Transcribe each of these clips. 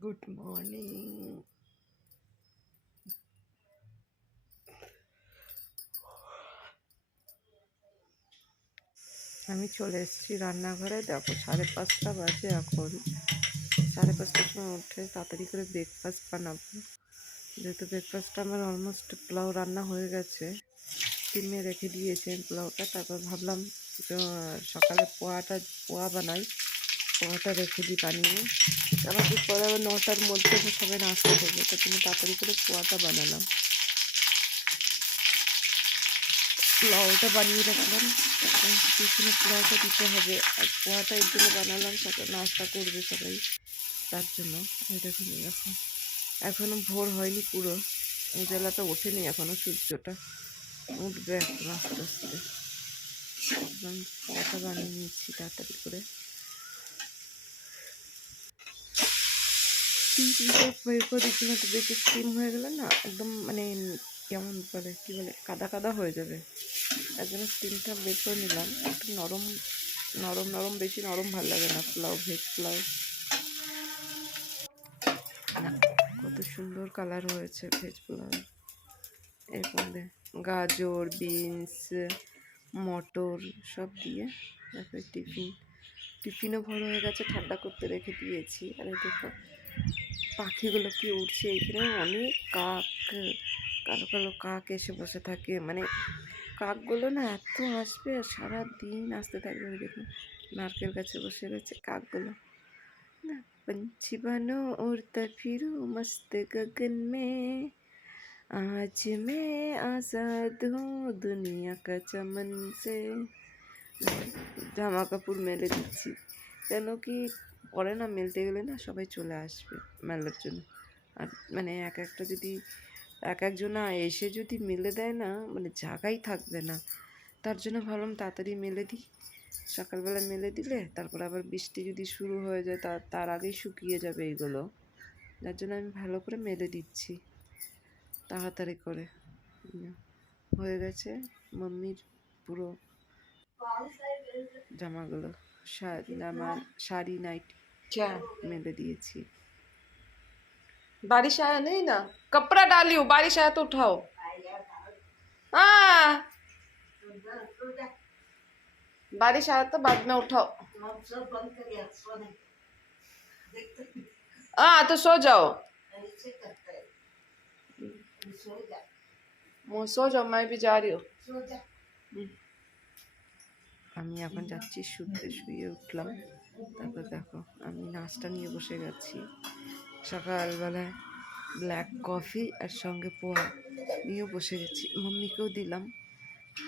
Good morning. আমি চলে এসেছি রান্নাঘরে। দেখো 5:30 বাজে এখন। 5:30টার সময় উঠে তাড়াতাড়ি করে ব্রেকফাস্ট বানাবো। যেহেতু ব্রেকফাস্টটা আমার অলমোস্ট পোলাও রান্না হয়ে গেছে, স্টিমে রেখে দিয়েছি আমি পোলাওটা। তারপর ভাবলাম সকালে পোয়া বানাই, পোয়াটা রেখে দিই বানিয়ে। আবার দুপুরে আবার 9টার মধ্যে সবাই নাস্তা করবো, তার জন্য তাড়াতাড়ি করে পোয়াটা বানালাম। পোলাওটা বানিয়ে রাখলাম, টিফিনে পোলাওটা দিতে হবে। আর পোয়াটা এর জন্য বানালাম, সকালে নাস্তা করবে সবাই, তার জন্য। এই দেখুন, এখনও ভোর হয়নি পুরো, উজালাটা ওঠেনি এখনও, সূর্যটা উঠবে এখন আস্তে আস্তে। এখন পোয়াটা বানিয়ে নিচ্ছি তাড়াতাড়ি করে। বের করে দিচ্ছি না তো, বেশি স্টিম হয়ে গেলে না একদম মানে কেমন বলে, কী বলে, কাদা কাদা হয়ে যাবে। তার জন্য স্টিমটা বের করে নিলাম। একটু নরম নরম নরম, বেশি নরম ভালো লাগে না পোলাও, ভেজ পোলাও। কত সুন্দর কালার হয়েছে ভেজ পোলাও। এরপরে গাজর, বিনস, মটর সব দিয়ে তারপরে টিফিনও ভরা হয়ে গেছে, ঠান্ডা করতে রেখে দিয়েছি। আর এই দেখো পাখিগুলো কি উঠছে, এখানে অনেক কাক, কালো কালো কাক এসে বসে থাকে। মানে কাকগুলো না এত আসবে আর সারাদিন আসতে থাকবে। দেখুন নারকেল গাছে বসে রয়েছে কাকগুলো। ना पंछी बनो उड़ता फिरो मस्त गगन में, आज मैं आज़ाद हूँ दुनिया का चमन से। জামা কাপড় মেলে দিচ্ছি, কেন কি পরে না মেলতে গেলে না সবাই চলে আসবে মেলার জন্য। আর মানে এক একজনা এসে যদি মেলে দেয় না, মানে জায়গাই থাকবে না। তার জন্য ভাবলাম তাড়াতাড়ি মেলে দিই। সকালবেলা মেলে দিলে তারপর আবার বৃষ্টি যদি শুরু হয়ে যায় তার আগেই শুকিয়ে যাবে এগুলো। যার জন্য আমি ভালো করে মেলে দিচ্ছি তাড়াতাড়ি করে। হয়ে গেছে মাম্মির পুরো জামাগুলো, শাড়ি নাইটি মেলে দিয়েছি। बारिश आया नहीं ना, कपड़ा डाली हूँ, बारिश आया तो उठाओ। हाँ, बारिश आया तो बाद में उठाओ। हाँ तो सो जाओ, सो जाओ, मैं भी जा रही हूँ। আমি এখন যাচ্ছি শুতে, শুয়ে উঠলাম। তারপর দেখো আমি নাস্তা নিয়ে বসে গেছি। সকালবেলায় ব্ল্যাক কফি আর সঙ্গে পোহা নিয়েও বসে গেছি। মাম্মিকেও দিলাম,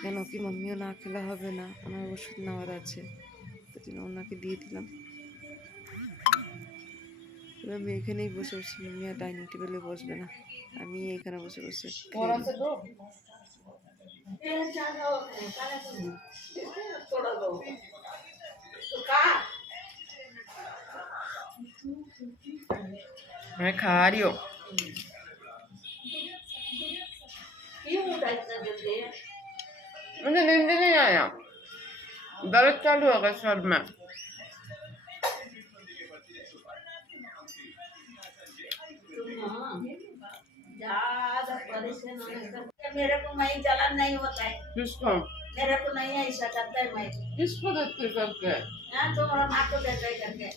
কেন কি মাম্মিও না খেলে হবে না, আমার ওষুধ নেওয়ার আছে, তার জন্য ওনাকে দিয়ে দিলাম। আমি এখানেই বসে বসে, মাম্মি আর ডাইনিং টেবিলে বসবে না, আমি এখানে বসে বসে मैं खा रही हूँ। मुझे नींद नहीं आया, दर्द चालू हो गया सर में। मेरे को मई जलन नहीं होता है। किसको? मेरे को नहीं ऐसा करता है मई। किसको देते करके? हाँ तुम्हारा माँ को देते करके।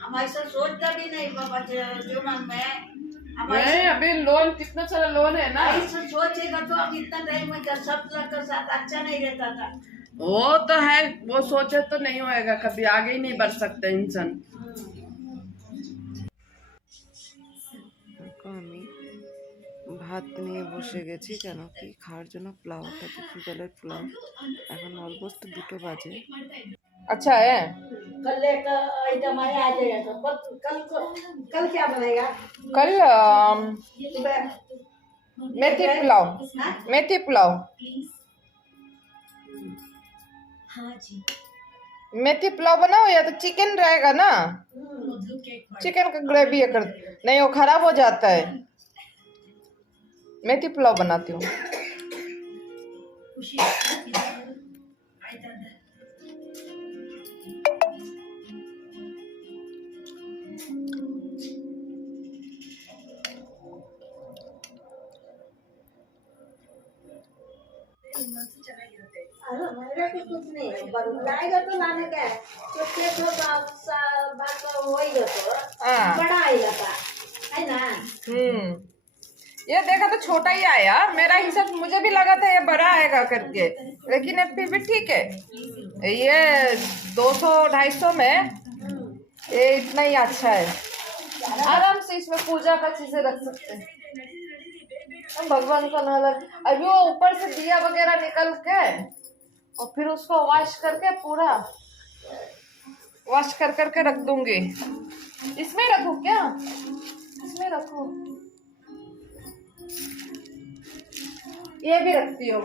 हम ऐसा सोचता भी नहीं बाबा, जो मन में नहीं। अभी लोन कितना सारा लोन है ना, ऐसा सोचेगा तो अब इतना टाइम में सब लोग के साथ अच्छा नहीं रहता था। वो तो है, वो सोचे तो नहीं होएगा, कभी आगे ही नहीं बढ़ सकता इंसान। আমি ভাত নিয়ে বসে গেছি, কেন কি খাওয়ার জন্য পোলাওটা, দুপুরবেলার পোলাও। এখন অলমোস্ট 2টো বাজে। अच्छा है, कल आ जाएगा तो कल क्या बनेगा? कल मेथी पुलाव, मेथी पुलाव, मेथी पुलाव बनाओ, या तो चिकन रहेगा ना, चिकन का ग्रेवी कर, नहीं वो खराब हो जाता है। मेथी पुलाव बनाती हूँ। मेरा भी कुछ नहीं है, लाएगा तो लाने का है तो खेत हो बात वही तो बड़ा आएगा है ना। ये देखा तो छोटा ही आया, मेरा हिसाब मुझे भी लगा था ये बड़ा आएगा करके, लेकिन ये फिर भी ठीक है। ये 200-250 में ये इतना ही अच्छा है। आराम से इसमें पूजा का चीजें रख सकते हैं, हम भगवान का नाम। अभी वो ऊपर से दिया वगैरह निकल के और फिर उसको वॉश करके पूरा वॉश कर करके रख दूंगी। इसमें रखूं क्या? इसमें रखूं, ये भी रखती हूँ।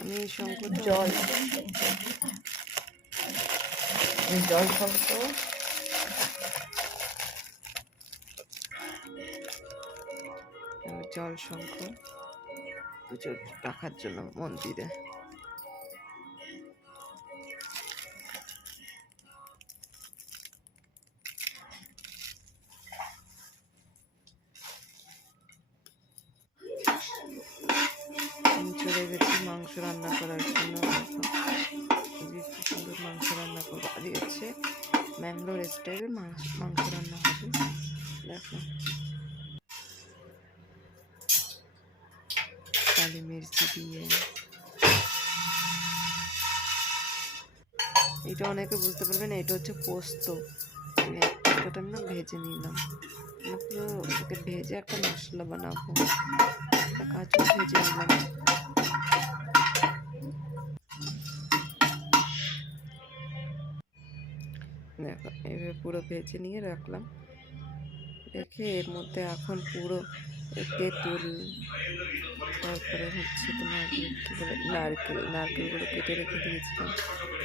আমি শঙ্খ জল জল শঙ্খ জল শঙ্খ পুজো রাখার জন্য মন্দিরে। আমি চলে গেছি মাংস রান্না করার জন্য। কি সুন্দর মাংস রান্না করা দিয়েছে, ম্যাঙ্গলোর স্টাইলে মাংস রান্না হবে। দেখো কালি মির্চি দিয়ে, এটা অনেকে বুঝতে পারবে না, এটা হচ্ছে পোস্ত। পোস্তটা না ভেজে নিলাম, পুরো ওকে ভেজে একটা মশলা বানাবো। একটা কাজু ভেজে নিলাম। দেখো এভাবে পুরো ভেজে নিয়ে রাখলাম, রেখে এর মধ্যে এখন পুরো তেঁতুল, তারপরে হচ্ছে তোমার কী বলে নারকেলগুলো কেটে রেখে দিয়েছিলাম,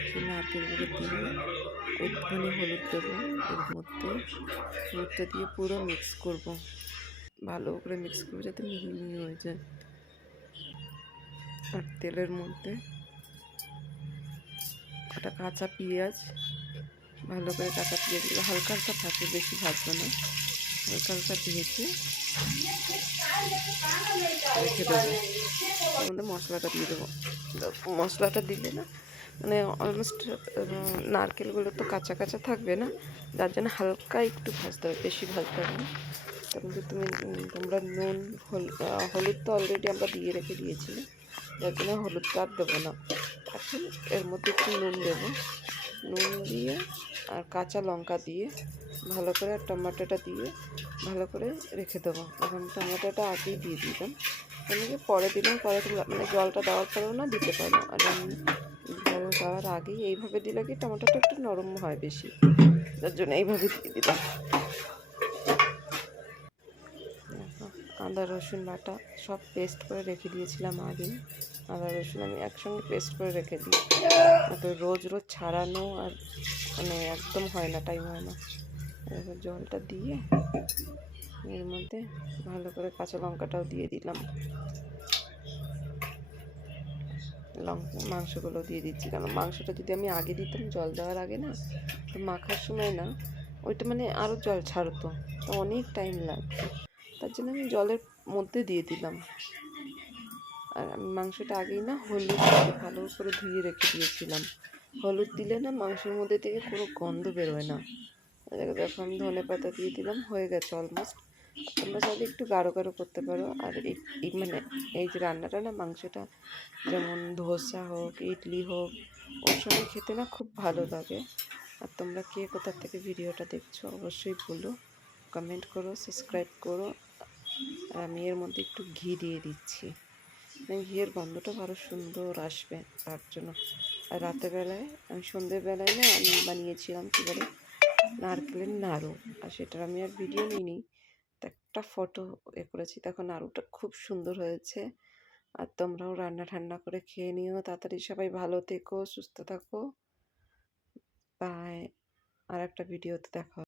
সেই নারকেলগুলো দিয়ে একটুখানি হলুদ দেবো এর মধ্যে। হলুদটা দিয়ে পুরো মিক্স করব, ভালো করে মিক্স করবো যাতে মিহি মিহি হয়ে যায়। আর তেলের মধ্যে একটা কাঁচা পেঁয়াজ, ভালো করে কাঁচা পেঁয়াজগুলো হালকা হালকা ভাজবে, বেশি ভাজবো না, হালকা হালকা ভেজে রেখে দেবো। তার মধ্যে মশলাটা দিয়ে দেবো। মশলাটা দিলে না মানে অলমোস্ট নারকেলগুলো তো কাঁচা কাঁচা থাকবে না, যার জন্য হালকা একটু ভাজতে হবে, বেশি ভাজতে হবে না। তার মধ্যে তোমরা নুন হলুদ তো অলরেডি আমরা দিয়ে রেখে দিয়েছিলাম, যার জন্য হলুদটা আর দেবো না। এখন এর মধ্যে একটু নুন দেবো, নুন দিয়ে আর কাঁচা লঙ্কা দিয়ে ভালো করে, আর টমেটোটা দিয়ে ভালো করে রেখে দেবো। এখন টমেটোটা আগেই দিয়ে দিলাম, এমনি পরে দিলাম, পরে মানে জলটা দেওয়ার পরেও না দিতে পারো। আর জল দেওয়ার আগেই এইভাবে দিলে কি টমেটোটা একটু নরম হয় বেশি, যার জন্য এইভাবে দিয়ে দিলাম। আদা রসুন বাটা সব পেস্ট করে রেখে দিয়েছিলাম আগেই। আদা রসুন আমি একসঙ্গে পেস্ট করে রেখে দিই, তো রোজ রোজ ছাড়ানো আর মানে একদম হয় না, টাইম হয় না। এবার জলটা দিয়ে এর মধ্যে ভালো করে কাঁচা লঙ্কাটাও দিয়ে দিলাম, মাংসগুলো দিয়ে দিচ্ছি। কারণ মাংসটা যদি আমি আগে দিতাম জল দেওয়ার আগে না, তো মাখার সময় না ওইটা মানে আরও জল ছাড়তো, তো অনেক টাইম লাগতো, তার জন্য আমি জলের মধ্যে দিয়ে দিলাম। আর আমি মাংসটা আগেই না হলুদ ভালো করে ধুয়ে রেখে দিয়েছিলাম। হলুদ দিলে না মাংসের মধ্যে থেকে কোনো গন্ধ বেরোয় না। দেখো আমি ধনে পাতা দিয়ে দিলাম, হয়ে গেছে অলমোস্ট। তোমরা চাইলে একটু গাঢ় গাঢ় করতে পারো। আর এই মানে এই যে রান্নাটা না, মাংসটা যেমন ধোসা হোক ইডলি হোক ওর সঙ্গে খেতে না খুব ভালো লাগে। আর তোমরা কে কোথার থেকে ভিডিওটা দেখছো অবশ্যই বলো, কমেন্ট করো, সাবস্ক্রাইব করো। আর আমি এর মধ্যে একটু ঘি দিয়ে দিচ্ছি, ঘিয়ের গন্ধটা আরও সুন্দর আসবে তার জন্য। আর রাতেরবেলায় আমি সন্ধ্যেবেলায় না আমি বানিয়েছিলাম কী বলে নারকেলের নাড়ু, আর সেটার আমি আর ভিডিও নিইনি, একটা ফটো করেছি। দেখো নাড়ুটা খুব সুন্দর হয়েছে, আর তোমরাও রান্না ঠান্না করে খেয়ে নিও, তাড়াতাড়ি সবাই ভালো থেকো, সুস্থ থাকো। বাই। আর একটা ভিডিওতে দেখা হবে।